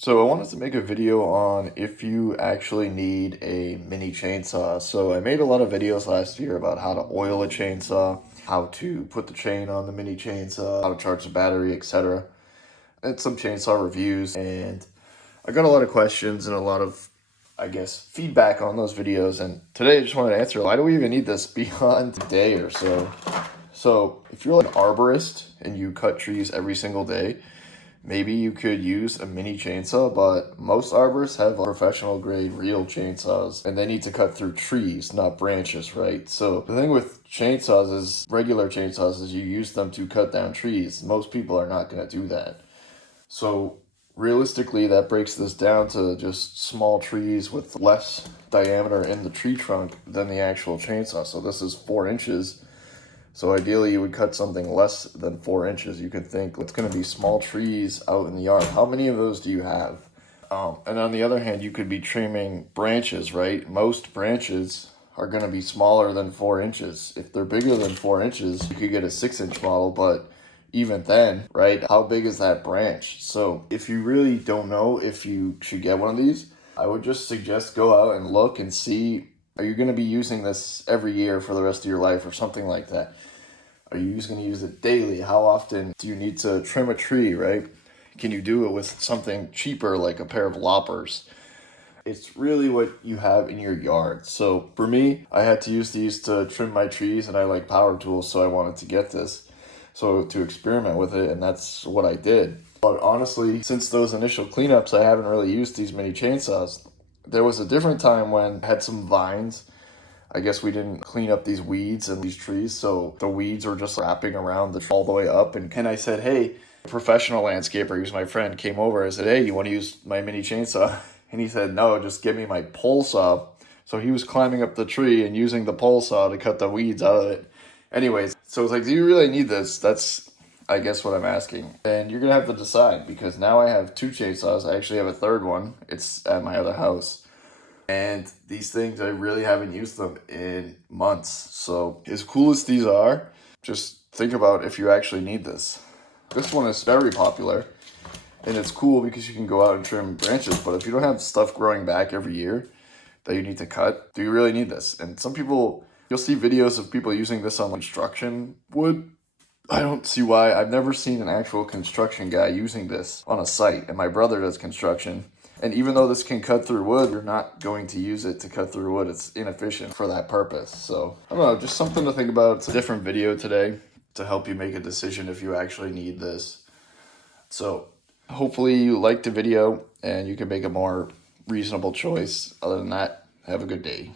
So I wanted to make a video on if you actually need a mini chainsaw. So I made a lot of videos last year about how to oil a chainsaw, how to put the chain on the mini chainsaw, how to charge the battery, etc. And some chainsaw reviews. And I got a lot of questions and a lot of, feedback on those videos. And today I just wanted to answer, why do we even need this beyond a day or so? So if you're like an arborist and you cut trees every single day, maybe you could use a mini chainsaw, but most arborists have professional grade real chainsaws and they need to cut through trees, not branches, right? So the thing with chainsaws is, regular chainsaws, is you use them to cut down trees. Most people are not going to do that. So realistically, that breaks this down to just small trees with less diameter in the tree trunk than the actual chainsaw. So this is 4 inches. So ideally you would cut something less than 4 inches. You could think it's going to be small trees out in the yard. How many of those do you have? And on the other hand, you could be trimming branches, right? Most branches are going to be smaller than 4 inches. If they're bigger than 4 inches, you could get a 6-inch model, but even then, right, how big is that branch? So if you really don't know if you should get one of these, I would just suggest go out and look and see, are you going to be using this every year for the rest of your life or something like that? Are you just going to use it daily? How often do you need to trim a tree, right? Can you do it with something cheaper like a pair of loppers? It's really what you have in your yard. So for me, I had to use these to trim my trees and I like power tools, so I wanted to get this. So to experiment with it, and that's what I did. But honestly, since those initial cleanups, I haven't really used these mini chainsaws. There was a different time when I had some vines. I guess we didn't clean up these weeds and these trees, so the weeds were just wrapping around the tree all the way up. And I said, hey, a professional landscaper, who's my friend, came over. I said, hey, you want to use my mini chainsaw? And he said, no, just give me my pole saw. So he was climbing up the tree and using the pole saw to cut the weeds out of it. Anyways, so it's like, do you really need this? That's, I guess, what I'm asking. And you're going to have to decide, because now I have 2 chainsaws. I actually have a third one. It's at my other house. And these things, I really haven't used them in months. So as cool as these are, just think about if you actually need this. This one is very popular and it's cool because you can go out and trim branches. But if you don't have stuff growing back every year that you need to cut, do you really need this? And some people, you'll see videos of people using this on construction wood. I don't see why. I've never seen an actual construction guy using this on a site, and my brother does construction. And even though this can cut through wood, you're not going to use it to cut through wood. It's inefficient for that purpose. So, I don't know, just something to think about. It's a different video today to help you make a decision if you actually need this. So, hopefully you liked the video and you can make a more reasonable choice. Other than that, have a good day.